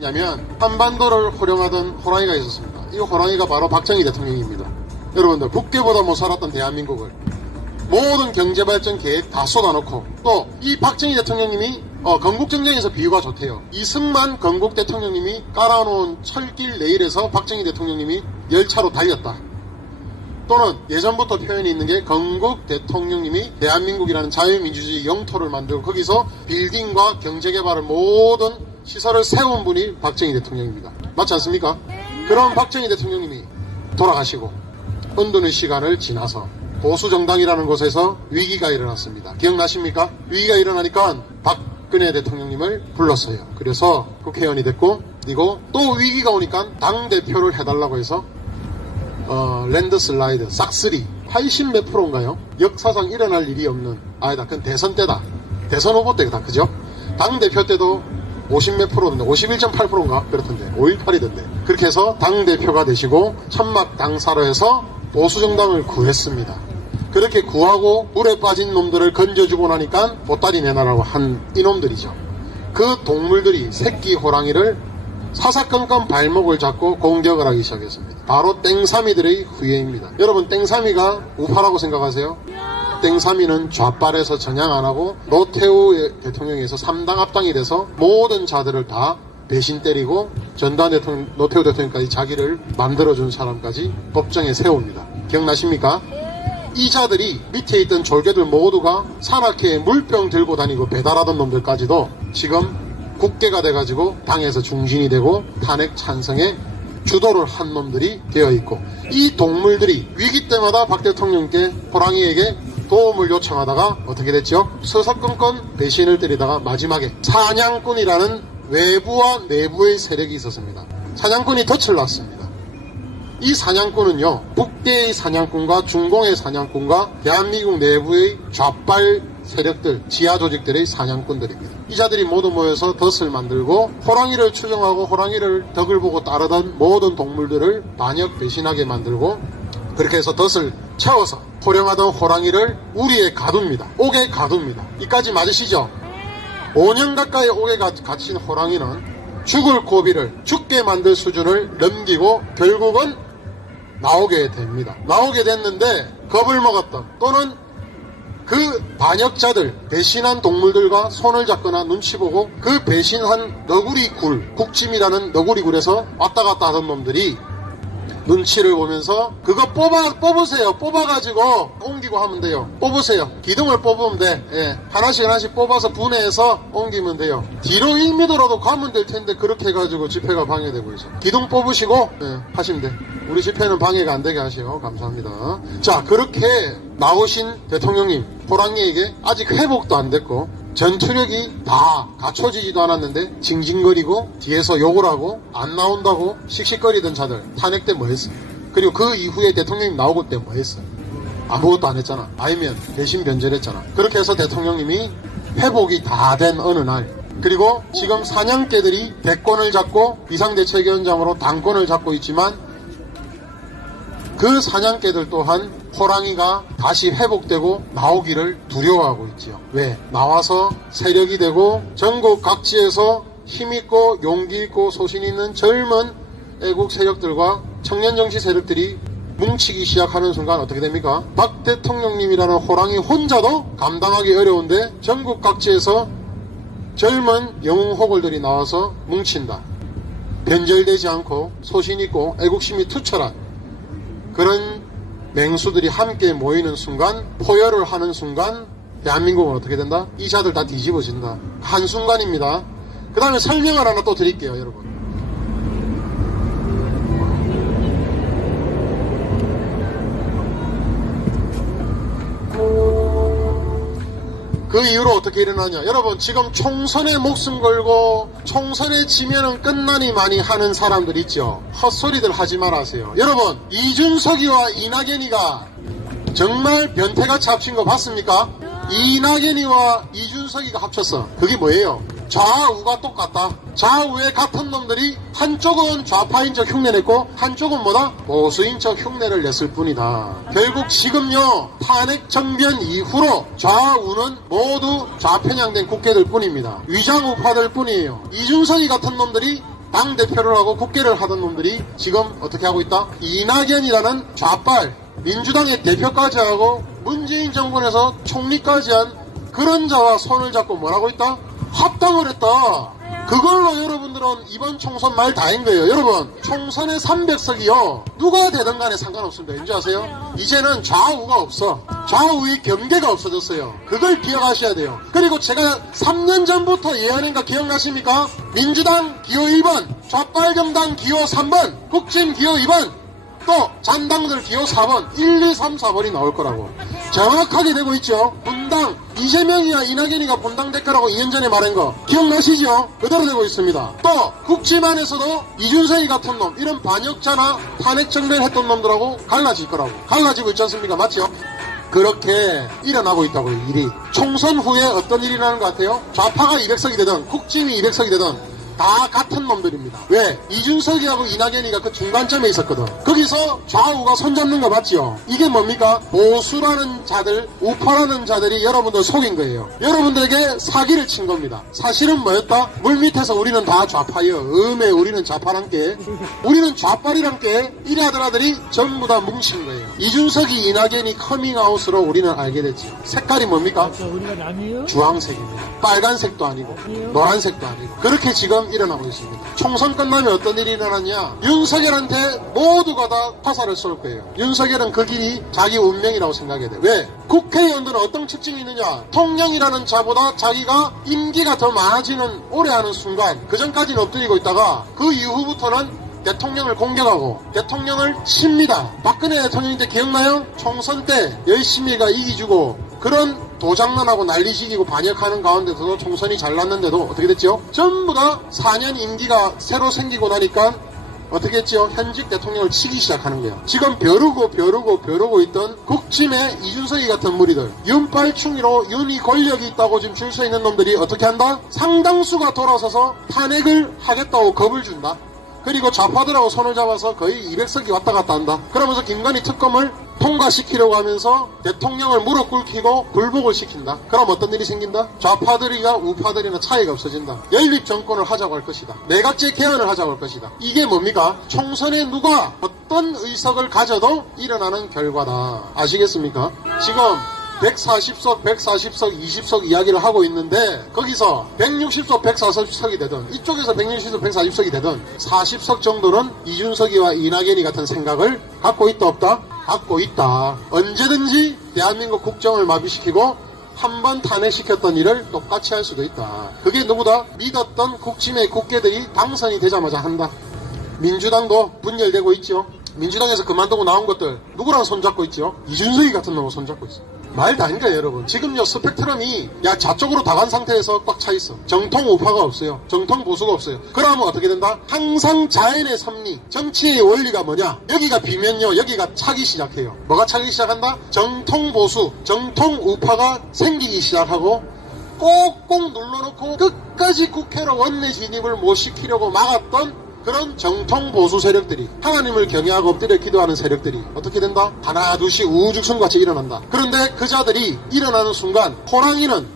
냐면 한반도를 호령하던 호랑이가 있었습니다. 이 호랑이가 바로 박정희 대통령입니다. 여러분들 국계보다 못 살았던 대한민국을 모든 경제발전 계획 다 쏟아놓고 또 이 박정희 대통령님이 건국정전에서 비유가 좋대요. 이승만 건국 대통령님이 깔아놓은 철길 레일에서 박정희 대통령님이 열차로 달렸다. 또는 예전부터 표현이 있는 게 건국 대통령님이 대한민국이라는 자유민주주의 영토를 만들고 거기서 빌딩과 경제개발을 모든 시설을 세운 분이 박정희 대통령입니다. 맞지 않습니까? 그런 박정희 대통령님이 돌아가시고 은둔의 시간을 지나서 보수정당이라는 곳에서 위기가 일어났습니다. 기억나십니까? 위기가 일어나니까 박근혜 대통령님을 불렀어요. 그래서 국회의원이 됐고 그리고 또 위기가 오니까 당대표를 해달라고 해서 랜드슬라이드 싹쓸이 80 몇 프로인가요? 역사상 일어날 일이 없는 아니다 그건 대선 때다. 대선 후보 때다. 그죠? 당대표 때도 50 몇 프로던데 51.8%인가 그렇던데 5.18이던데 그렇게 해서 당대표가 되시고 천막 당사로 해서 보수정당을 구했습니다. 그렇게 구하고 물에 빠진 놈들을 건져주고 나니까 보따리 내놔라고 한 이놈들이죠. 그 동물들이 새끼 호랑이를 사사건건 발목을 잡고 공격을 하기 시작했습니다. 바로 땡삼이들의 후예입니다. 여러분 땡삼이가 우파라고 생각하세요? 땡삼이는 좌빨에서 전향 안하고 노태우 대통령에서 3당 합당이 돼서 모든 자들을 다 배신 때리고 전두환 대통령, 노태우 대통령까지 자기를 만들어준 사람까지 법정에 세웁니다. 기억나십니까? 이 자들이 밑에 있던 졸개들 모두가 산악회에 물병 들고 다니고 배달하던 놈들까지도 지금 국회가 돼가지고 당에서 중진이 되고 탄핵 찬성에 주도를 한 놈들이 되어 있고 이 동물들이 위기 때마다 박 대통령께 호랑이에게 도움을 요청하다가 어떻게 됐죠? 서서건건 배신을 때리다가 마지막에 사냥꾼이라는 외부와 내부의 세력이 있었습니다. 사냥꾼이 덫을 놨습니다. 이 사냥꾼은요 북대의 사냥꾼과 중공의 사냥꾼과 대한민국 내부의 좌빨 세력들, 지하 조직들의 사냥꾼들입니다. 이 자들이 모두 모여서 덫을 만들고 호랑이를 추종하고 호랑이를 덕을 보고 따르던 모든 동물들을 반역 배신하게 만들고 그렇게 해서 덫을 채워서 호령하던 호랑이를 우리에 가둡니다. 옥에 가둡니다. 이까지 맞으시죠? 5년 가까이 옥에 갇힌 호랑이는 죽을 고비를 죽게 만들 수준을 넘기고 결국은 나오게 됩니다. 나오게 됐는데 겁을 먹었던 또는 그 반역자들 배신한 동물들과 손을 잡거나 눈치 보고 그 배신한 너구리굴 국짐이라는 너구리굴에서 왔다 갔다 하던 놈들이 눈치를 보면서 그거 뽑으세요. 뽑아가지고 옮기고 하면 돼요. 뽑으세요. 기둥을 뽑으면 돼. 예. 하나씩 뽑아서 분해해서 옮기면 돼요. 뒤로 1m라도 가면 될 텐데 그렇게 해가지고 집회가 방해되고 있어. 기둥 뽑으시고 예, 하시면 돼. 우리 집회는 방해가 안 되게 하시오. 감사합니다. 자, 그렇게 나오신 대통령님 호랑이에게 아직 회복도 안 됐고 전투력이 다 갖춰지지도 않았는데 징징거리고 뒤에서 욕을 하고 안 나온다고 씩씩거리던 자들 탄핵 때 뭐 했어? 그리고 그 이후에 대통령님 나오고 때 뭐 했어? 아무것도 안 했잖아. 아니면 대신 변절했잖아. 그렇게 해서 대통령님이 회복이 다 된 어느 날 그리고 지금 사냥개들이 대권을 잡고 비상대책위원장으로 당권을 잡고 있지만 그 사냥개들 또한 호랑이가 다시 회복되고 나오기를 두려워하고 있지요. 왜? 나와서 세력이 되고 전국 각지에서 힘있고 용기있고 소신있는 젊은 애국 세력들과 청년정치 세력들이 뭉치기 시작하는 순간 어떻게 됩니까? 박 대통령님이라는 호랑이 혼자도 감당하기 어려운데 전국 각지에서 젊은 영웅호걸들이 나와서 뭉친다. 변절되지 않고 소신있고 애국심이 투철한 그런 맹수들이 함께 모이는 순간 포열을 하는 순간 대한민국은 어떻게 된다? 이 자들 다 뒤집어진다. 한순간입니다. 그 다음에 설명을 하나 또 드릴게요. 여러분 그 이후로 어떻게 일어나냐. 여러분 지금 총선에 목숨 걸고 총선에 지면은 끝나니만이 하는 사람들 있죠. 헛소리들 하지 말아세요. 여러분 이준석이와 이낙연이가 정말 변태같이 합친 거 봤습니까? 이낙연이와 이준석이가 합쳤어. 그게 뭐예요? 좌우가 똑같다. 좌우의 같은 놈들이 한쪽은 좌파인 척 흉내냈고 한쪽은 뭐다? 보수인 척 흉내를 냈을 뿐이다. 결국 지금요 탄핵 정변 이후로 좌우는 모두 좌편향된 국회들 뿐입니다. 위장우파들 뿐이에요. 이준석이 같은 놈들이 당대표를 하고 국회를 하던 놈들이 지금 어떻게 하고 있다? 이낙연이라는 좌빨 민주당의 대표까지 하고 문재인 정권에서 총리까지 한 그런 자와 손을 잡고 뭐라고 있다? 합당을 했다. 그걸로 여러분들은 이번 총선 말 다인 거예요. 여러분, 총선의 300석이요. 누가 되든 간에 상관없습니다. 왠지 아세요? 이제는 좌우가 없어. 좌우의 경계가 없어졌어요. 그걸 기억하셔야 돼요. 그리고 제가 3년 전부터 예언한 거 기억나십니까? 민주당 기호 1번, 좌빨정당 기호 3번, 국진 기호 2번, 또 잔당들 기호 4번, 1, 2, 3, 4번이 나올 거라고. 정확하게 되고 있죠. 분당, 이재명이야 이낙연이가 분당 대표라고 2년 전에 말한 거 기억나시죠? 그대로 되고 있습니다. 또 국지만에서도 이준석이 같은 놈, 이런 반역자나 탄핵 정변했던 놈들하고 갈라질 거라고. 갈라지고 있지 않습니까? 맞죠? 그렇게 일어나고 있다고요. 일이. 총선 후에 어떤 일이 일어나는 것 같아요? 좌파가 200석이 되든 국진이 200석이 되든 다 같은 놈들입니다. 왜? 이준석이하고 이낙연이가 그 중간점에 있었거든. 거기서 좌우가 손잡는 거 맞지요? 이게 뭡니까? 보수라는 자들, 우파라는 자들이 여러분들 속인 거예요. 여러분들에게 사기를 친 겁니다. 사실은 뭐였다? 물밑에서 우리는 다 좌파예요. 음에 우리는 좌파란께, 우리는 좌빨이란께 이래 하더라들이 전부 다 뭉친 거예요. 이준석이 이낙연이 커밍아웃으로 우리는 알게 됐지요. 색깔이 뭡니까? 우리가 남이에요? 주황색입니다. 빨간색도 아니고 노란색도 아니고 그렇게 지금 일어나고 있습니다. 총선 끝나면 어떤 일이 일어났냐? 윤석열한테 모두가 다 화살을 쏠 거예요. 윤석열은 그 길이 자기 운명이라고 생각해야 돼. 왜? 국회의원들은 어떤 특징이 있느냐? 통령이라는 자보다 자기가 임기가 더 많아지는 오래 하는 순간 그 전까지는 엎드리고 있다가 그 이후부터는 대통령을 공격하고 대통령을 칩니다. 박근혜 대통령 때 기억나요? 총선 때 열심히가 이기주고 그런 도장난하고 난리지기고 반역하는 가운데서도 총선이 잘 났는데도 어떻게 됐죠? 전부 다 4년 임기가 새로 생기고 나니까 어떻게 했죠? 현직 대통령을 치기 시작하는 거예요. 지금 벼르고 있던 국짐의 이준석이 같은 무리들, 윤빨충이로 윤이 권력이 있다고 지금 줄 서 있는 놈들이 어떻게 한다? 상당수가 돌아서서 탄핵을 하겠다고 겁을 준다. 그리고 좌파들하고 손을 잡아서 거의 200석이 왔다 갔다 한다. 그러면서 김건희 특검을 통과시키려고 하면서 대통령을 무릎 꿇히고 굴복을 시킨다. 그럼 어떤 일이 생긴다? 좌파들이나 우파들이나 차이가 없어진다. 연립 정권을 하자고 할 것이다. 내각제 개헌을 하자고 할 것이다. 이게 뭡니까? 총선에 누가 어떤 의석을 가져도 일어나는 결과다. 아시겠습니까? 지금 140석, 20석 이야기를 하고 있는데 거기서 160석, 140석이 되든 이쪽에서 160석, 140석이 되든 40석 정도는 이준석이와 이낙연이 같은 생각을 갖고 있다 없다? 갖고 있다. 언제든지 대한민국 국정을 마비시키고 한 번 탄핵시켰던 일을 똑같이 할 수도 있다. 그게 누구다? 믿었던 국짐의 국회들이 당선이 되자마자 한다. 민주당도 분열되고 있죠. 민주당에서 그만두고 나온 것들 누구랑 손잡고 있죠? 이준석이 같은 놈을 손잡고 있어. 말도 아닌 거예요, 여러분. 지금요 스펙트럼이 좌쪽으로 다 간 상태에서 꽉 차 있어. 정통 우파가 없어요. 정통 보수가 없어요. 그러면 어떻게 된다? 항상 자연의 섭리, 정치의 원리가 뭐냐? 여기가 비면요, 여기가 차기 시작해요. 뭐가 차기 시작한다? 정통 보수, 정통 우파가 생기기 시작하고 꼭꼭 눌러놓고 끝까지 국회로 원내 진입을 못 시키려고 막았던 그런 정통 보수 세력들이, 하나님을 경외하고 엎드려 기도하는 세력들이 어떻게 된다? 하나 둘씩 우죽순같이 일어난다. 그런데 그 자들이 일어나는 순간 호랑이는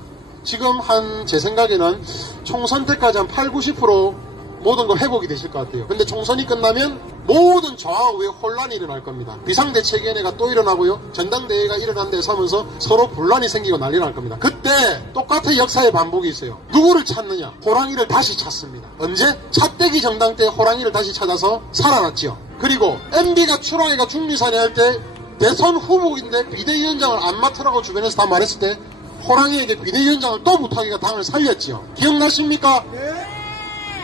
지금 제 생각에는 총선 때까지 한 80-90% 모든 거 회복이 되실 것 같아요. 근데 총선이 끝나면 모든 좌우에 혼란이 일어날 겁니다. 비상대책위원회가 또 일어나고요. 전당대회가 일어난 데서 하면서 서로 분란이 생기고 난리 날 겁니다. 그때 똑같은 역사의 반복이 있어요. 누구를 찾느냐? 호랑이를 다시 찾습니다. 언제? 차떼기 정당 때 호랑이를 다시 찾아서 살아났죠. 그리고 MB가 출항해가 중리산에 할 때 대선 후보인데 비대위원장을 안 맡으라고 주변에서 다 말했을 때 호랑이에게 비대위원장을 또 부탁해가 당을 살렸지요. 기억나십니까?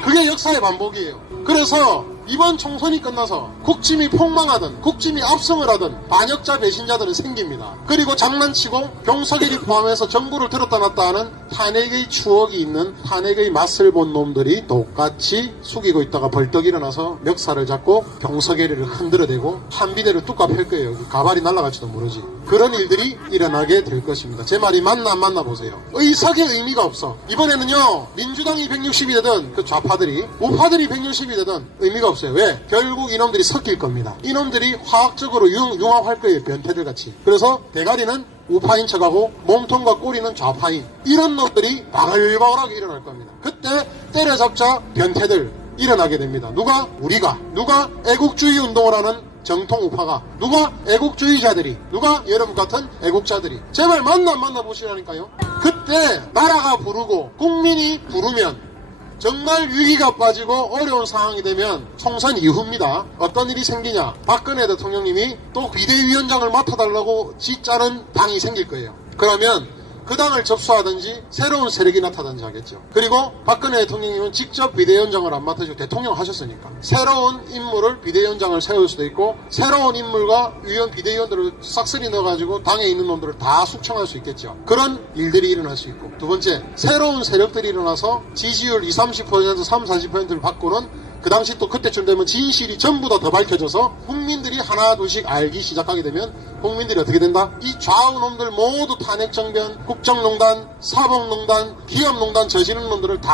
그게 역사의 반복이에요. 그래서 이번 총선이 끝나서 국짐이 폭망하든 국짐이 압승을 하든 반역자 배신자들은 생깁니다. 그리고 장난치고 경석일이 포함해서 정부를 들었다 놨다 하는 탄핵의 추억이 있는 탄핵의 맛을 본 놈들이 똑같이 숙이고 있다가 벌떡 일어나서 멱살을 잡고 경석일이를 흔들어대고 한비대를 뚝 갚을 거예요. 가발이 날아갈지도 모르지. 그런 일들이 일어나게 될 것입니다. 제 말이 맞나 안 맞나 보세요. 의석의 의미가 없어. 이번에는요 민주당이 160이 되든 그 좌파들이 우파들이 160이 되든 의미가 없어요. 왜? 결국 이놈들이 섞일 겁니다. 이놈들이 화학적으로 융합할 거예요. 변태들 같이. 그래서 대가리는 우파인 척하고 몸통과 꼬리는 좌파인, 이런 놈들이 바글바글하게 일어날 겁니다. 그때 때려잡자 변태들, 일어나게 됩니다. 누가? 우리가. 누가? 애국주의 운동을 하는 정통우파가. 누가? 애국주의자들이. 누가? 여러분 같은 애국자들이. 제발 만나보시라니까요. 그때 나라가 부르고 국민이 부르면 정말 위기가 빠지고 어려운 상황이 되면 총선 이후입니다. 어떤 일이 생기냐? 박근혜 대통령님이 또 비대위원장을 맡아달라고 짓자른 당이 생길 거예요. 그러면 그 당을 접수하든지 새로운 세력이 나타나든지 하겠죠. 그리고 박근혜 대통령님은 직접 비대위원장을 안 맡으시고 대통령 하셨으니까 새로운 인물을 비대위원장을 세울 수도 있고 새로운 인물과 비대위원들을 싹쓸이 넣어가지고 당에 있는 놈들을 다 숙청할 수 있겠죠. 그런 일들이 일어날 수 있고, 두 번째, 새로운 세력들이 일어나서 지지율 20, 30%, 30, 40%를 바꾸는, 그 당시 또 그때쯤 되면 진실이 전부 다 더 밝혀져서 국민들이 하나 둘씩 알기 시작하게 되면 국민들이 어떻게 된다? 이 좌우놈들 모두 탄핵정변, 국정농단, 사법농단, 기업농단 저지르는 놈들을 다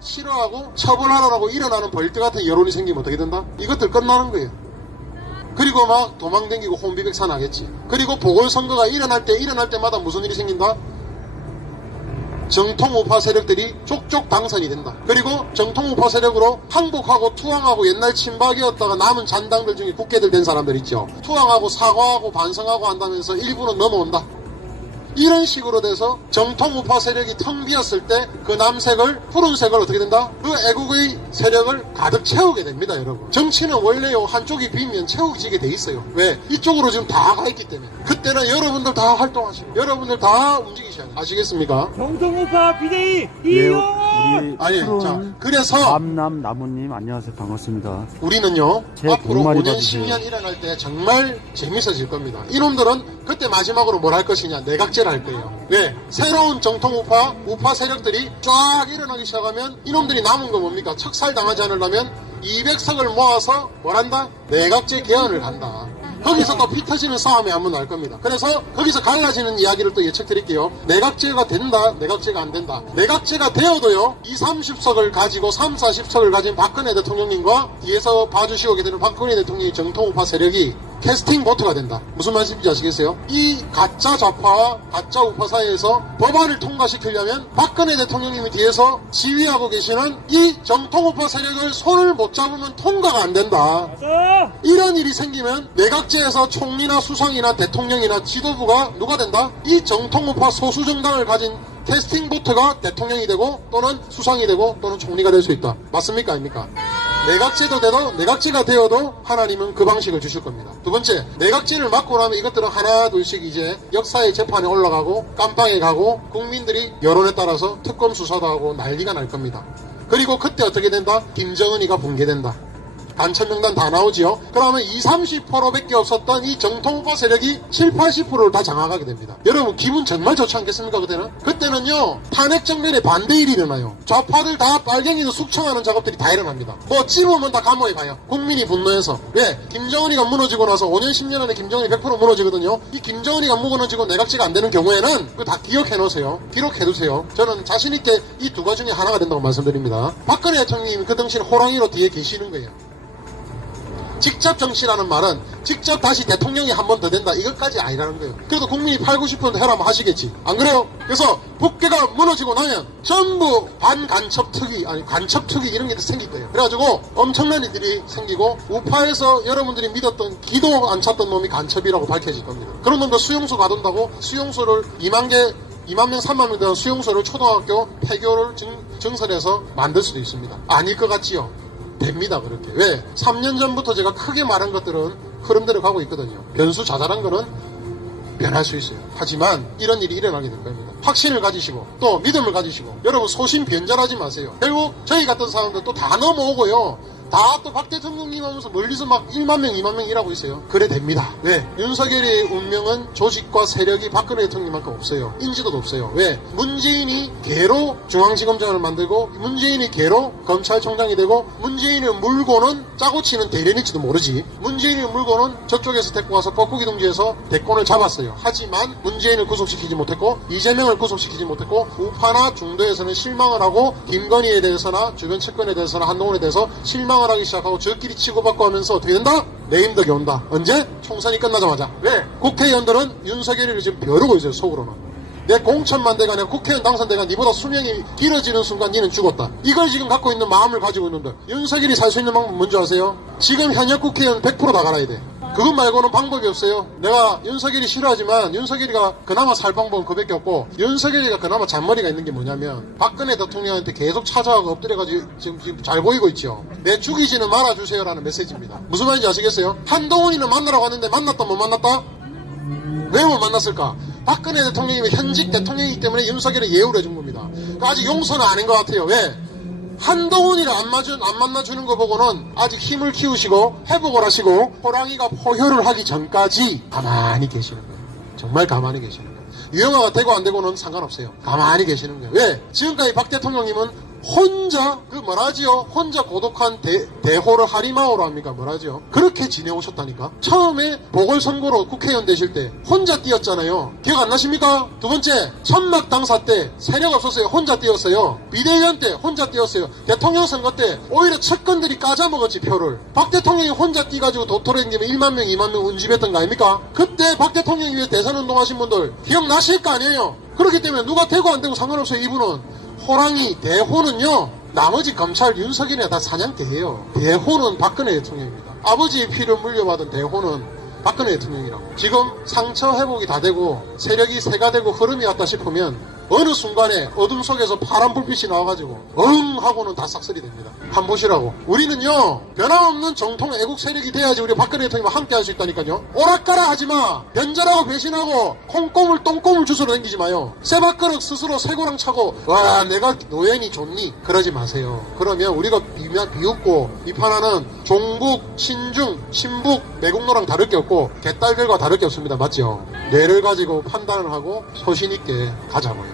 싫어하고 처벌하라고 일어나는 벌떼 같은 여론이 생기면 어떻게 된다? 이것들 끝나는 거예요. 그리고 막 도망댕기고 혼비백산 하겠지. 그리고 보궐선거가 일어날 때마다 무슨 일이 생긴다? 정통우파 세력들이 쪽쪽 당선이 된다. 그리고 정통우파 세력으로 항복하고 투항하고 옛날 친박이었다가 남은 잔당들 중에 국회들 된 사람들 있죠. 투항하고 사과하고 반성하고 한다면서 일부는 넘어온다. 이런 식으로 돼서 정통우파 세력이 텅 비었을 때 그 남색을, 푸른색을 어떻게 된다? 그 애국의 세력을 가득 채우게 됩니다, 여러분. 정치는 원래요, 한쪽이 비면 채워지게 돼 있어요. 왜? 이쪽으로 지금 다 가 있기 때문에. 그때는 여러분들 다 활동하시고, 여러분들 다 움직이셔야 돼요. 아시겠습니까? 정통우파 비대위 이용! 아니, 자, 그래서 남남 나무님 안녕하세요. 반갑습니다. 우리는요, 제 앞으로 돈 많이 5년, 받으세요. 10년 일어날 때 정말 재밌어질 겁니다. 이놈들은 그때 마지막으로 뭘 할 것이냐? 내각제를 할 거예요. 왜? 새로운 정통우파, 우파 세력들이 쫙 일어나기 시작하면 이놈들이 남은 거 뭡니까? 척살당하지 않으려면 200석을 모아서 뭘 한다? 내각제 개헌을 한다. 거기서 또 피 터지는 싸움이 한번 날 겁니다. 그래서 거기서 갈라지는 이야기를 또 예측드릴게요. 내각제가 된다, 내각제가 안 된다. 내각제가 되어도요, 2, 30석을 가지고 3, 40석을 가진 박근혜 대통령님과 뒤에서 봐주시고 계시는 박근혜 대통령의 정통우파 세력이 캐스팅 보트가 된다. 무슨 말씀인지 아시겠어요? 이 가짜 좌파와 가짜 우파 사이에서 법안을 통과시키려면 박근혜 대통령님이 뒤에서 지휘하고 계시는 이 정통우파 세력을 손을 못 잡으면 통과가 안 된다. 이런 일이 생기면 내각제에서 총리나 수상이나 대통령이나 지도부가 누가 된다? 이 정통우파 소수정당을 가진 캐스팅 보트가 대통령이 되고 또는 수상이 되고 또는 총리가 될 수 있다. 맞습니까? 아닙니까? 내각제도 돼도 내각제가 되어도 하나님은 그 방식을 주실 겁니다. 두 번째, 내각제를 맡고 나면 이것들은 하나 둘씩 이제 역사의 재판에 올라가고 깜빵에 가고 국민들이 여론에 따라서 특검 수사도 하고 난리가 날 겁니다. 그리고 그때 어떻게 된다? 김정은이가 붕괴된다. 단천명단 다 나오지요. 그러면 20, 30%밖에 없었던 이 정통우파 세력이 7, 80%를 다 장악하게 됩니다. 여러분 기분 정말 좋지 않겠습니까? 그때는요 탄핵정변에 반대일이 일어나요. 좌파들 다 빨갱이도 숙청하는 작업들이 다 일어납니다. 뭐 찝으면 다 감옥에 가요. 국민이 분노해서. 왜? 김정은이가 무너지고 나서 5년 10년 안에 김정은이 100% 무너지거든요. 이 김정은이가 무너지고 내각제가 안 되는 경우에는 그거 다 기억해 놓으세요. 기록해두세요. 저는 자신있게 이 두 가지 중에 하나가 된다고 말씀드립니다. 박근혜 대통령님이 그 당시에 호랑이로 뒤에 계시는 거예요. 직접 정치라는 말은 직접 다시 대통령이 한 번 더 된다 이것까지 아니라는 거예요. 그래도 국민이 8, 90% 해라면 하시겠지. 안 그래요? 그래서 국회가 무너지고 나면 전부 반간첩특위 아니 간첩특위 이런 게 생길 거예요. 그래가지고 엄청난 일들이 생기고 우파에서 여러분들이 믿었던 기도 안 찼던 놈이 간첩이라고 밝혀질 겁니다. 그런 놈들 수용소 가둔다고 수용소를 2만 명, 3만 명 되는 수용소를 초등학교 폐교를 증설해서 만들 수도 있습니다. 아닐 것 같지요? 됩니다. 그렇게. 왜? 3년 전부터 제가 크게 말한 것들은 흐름대로 가고 있거든요. 변수 자잘한 거는 변할 수 있어요. 하지만 이런 일이 일어나게 될 겁니다. 확신을 가지시고 또 믿음을 가지시고 여러분 소신 변절하지 마세요. 결국 저희 같은 사람들 또 다 넘어오고요. 다 또 박 대통령님 하면서 멀리서 막 1만 명, 2만 명 일하고 있어요. 그래 됩니다. 왜? 윤석열의 운명은 조직과 세력이 박근혜 대통령만큼 없어요. 인지도도 없어요. 왜? 문재인이 개로 중앙지검장을 만들고 문재인이 개로 검찰총장이 되고 문재인을 물고는 짜고 치는 대련일지도 모르지. 문재인을 물고는 저쪽에서 데리고 와서 뻐꾸기 동지에서 대권을 잡았어요. 하지만 문재인을 구속시키지 못했고 이재명을 구속시키지 못했고 우파나 중도에서는 실망을 하고 김건희에 대해서나 주변 측근에 대해서나 한동훈에 대해서 실망을 하기 시작하고 저끼리 치고받고 하면서 어떻게 된다? 레임덕이 온다. 언제? 총선이 끝나자마자. 왜? 국회의원들은 윤석열이를 지금 벼르고 있어요. 속으로는. 내 공천만 돼가 내가 국회의원 당선돼가 니보다 수명이 길어지는 순간 니는 죽었다. 이걸 지금 갖고 있는 마음을 가지고 있는데 윤석열이 살 수 있는 방법은 뭔지 아세요? 지금 현역 국회의원 100% 다 갈아야 돼. 그것 말고는 방법이 없어요. 내가 윤석열이 싫어하지만 윤석열이가 그나마 살 방법은 그밖에 없고, 윤석열이가 그나마 잔머리가 있는 게 뭐냐면 박근혜 대통령한테 계속 찾아가고 엎드려가지고 지금 잘 보이고 있죠. 내 죽이지는 말아주세요라는 메시지입니다. 무슨 말인지 아시겠어요? 한동훈이는 만나러 갔는데 만났다 못 만났다? 왜 못 만났을까? 박근혜 대통령이 현직 대통령이기 때문에 윤석열이 예우를 해준 겁니다. 그러니까 아직 용서는 아닌 것 같아요. 왜? 한동훈이를 안 만나주는 거 보고는 아직 힘을 키우시고 회복을 하시고 호랑이가 포효를 하기 전까지 가만히 계시는 거예요. 정말 가만히 계시는 거예요. 유영아가 되고 안 되고는 상관없어요. 가만히 계시는 거예요. 왜? 지금까지 박 대통령님은 혼자 혼자 고독한 대호를 하리마오로 합니까? 그렇게 지내오셨다니까. 처음에 보궐선거로 국회의원 되실 때 혼자 뛰었잖아요. 기억 안 나십니까? 두 번째, 천막 당사 때 세력 없었어요. 혼자 뛰었어요. 비대위원 때 혼자 뛰었어요. 대통령 선거 때 오히려 측근들이 까자먹었지, 표를. 박 대통령이 혼자 뛰가지고 도토리 행님은 1만 명 2만 명 운집했던 거 아닙니까? 그때 박 대통령이 위해 대선운동하신 분들 기억나실 거 아니에요. 그렇기 때문에 누가 되고 안 되고 상관없어요. 이분은 호랑이, 대호는요, 나머지 검찰 윤석열이나 다 사냥개예요. 대호는 박근혜 대통령입니다. 아버지의 피를 물려받은 대호는 박근혜 대통령이라고. 지금 상처 회복이 다 되고 세력이 새가 되고 흐름이 왔다 싶으면 어느 순간에 어둠 속에서 파란 불빛이 나와가지고 응 하고는 다 싹쓸이 됩니다. 한번 보시라고. 우리는요, 변함없는 정통 애국 세력이 돼야지 우리 박근혜 대통령과 함께 할 수 있다니까요. 오락가라 하지마. 변절하고 배신하고 콩고물 똥고물 주스로 댕기지 마요. 쇠밥그릇 스스로 쇠고랑 차고 와 내가 노예니 좋니 그러지 마세요. 그러면 우리가 비웃고 비판하는 종북, 신중, 신북, 매국노랑 다를 게 없고 개딸들과 다를 게 없습니다. 맞죠? 뇌를 가지고 판단을 하고 소신 있게 가자고요.